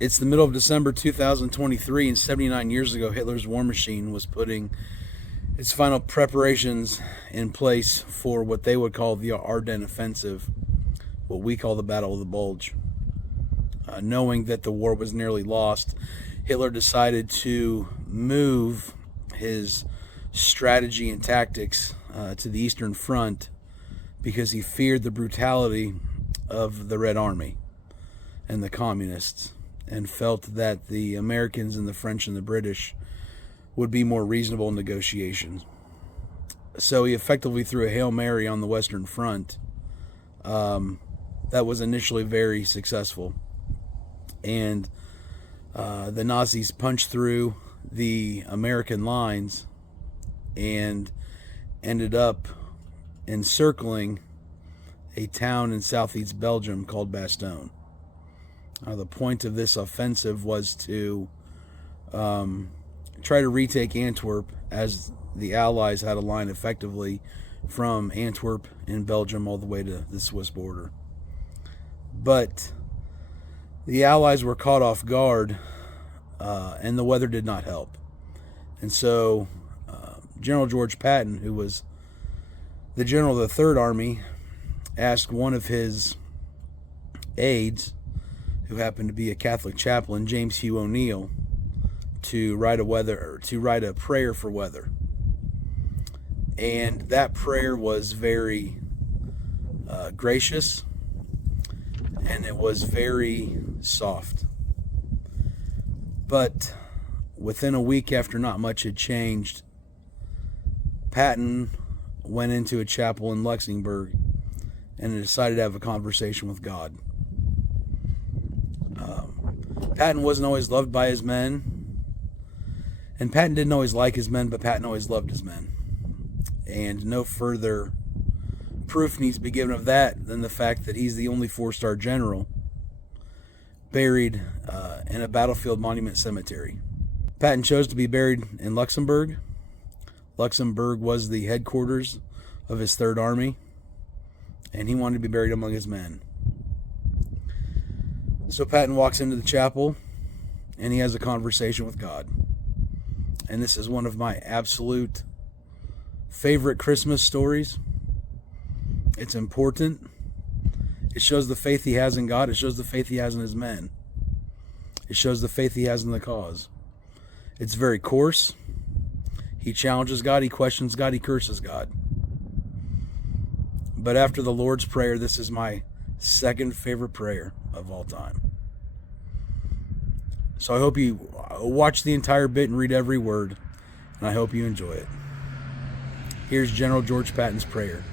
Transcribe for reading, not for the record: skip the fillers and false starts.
It's the middle of December 2023, and 79 years ago, Hitler's war machine was putting its final preparations in place for what they would call the Ardennes Offensive, what we call the Battle of the Bulge. Knowing that the war was nearly lost, Hitler decided to move his strategy and tactics to the Eastern Front because he feared the brutality of the Red Army and the Communists, and felt that the Americans and the French and the British would be more reasonable in negotiations. So he effectively threw a Hail Mary on the Western Front that was initially very successful. And the Nazis punched through the American lines and ended up encircling a town in southeast Belgium called Bastogne. The point of this offensive was to try to retake Antwerp, as the Allies had a line effectively from Antwerp in Belgium all the way to the Swiss border. But the Allies were caught off guard, and the weather did not help. And so General George Patton, who was the general of the Third Army, asked one of his aides, who happened to be a Catholic chaplain, James Hugh O'Neill, to write a prayer for weather. And that prayer was very gracious, and it was very soft. But within a week, after not much had changed, Patton went into a chapel in Luxembourg and decided to have a conversation with God. Patton wasn't always loved by his men, and Patton didn't always like his men, but Patton always loved his men. And no further proof needs to be given of that than the fact that he's the only 4-star general buried in a battlefield monument cemetery. Patton chose to be buried in Luxembourg. Luxembourg was the headquarters of his Third Army, and he wanted to be buried among his men. So Patton walks into the chapel, and he has a conversation with God. And this is one of my absolute favorite Christmas stories. It's important. It shows the faith he has in God. It shows the faith he has in his men. It shows the faith he has in the cause. It's very coarse. He challenges God. He questions God. He curses God. But after the Lord's Prayer, this is my second favorite prayer of all time. So I hope you watch the entire bit and read every word, and I hope you enjoy it. Here's General George Patton's prayer.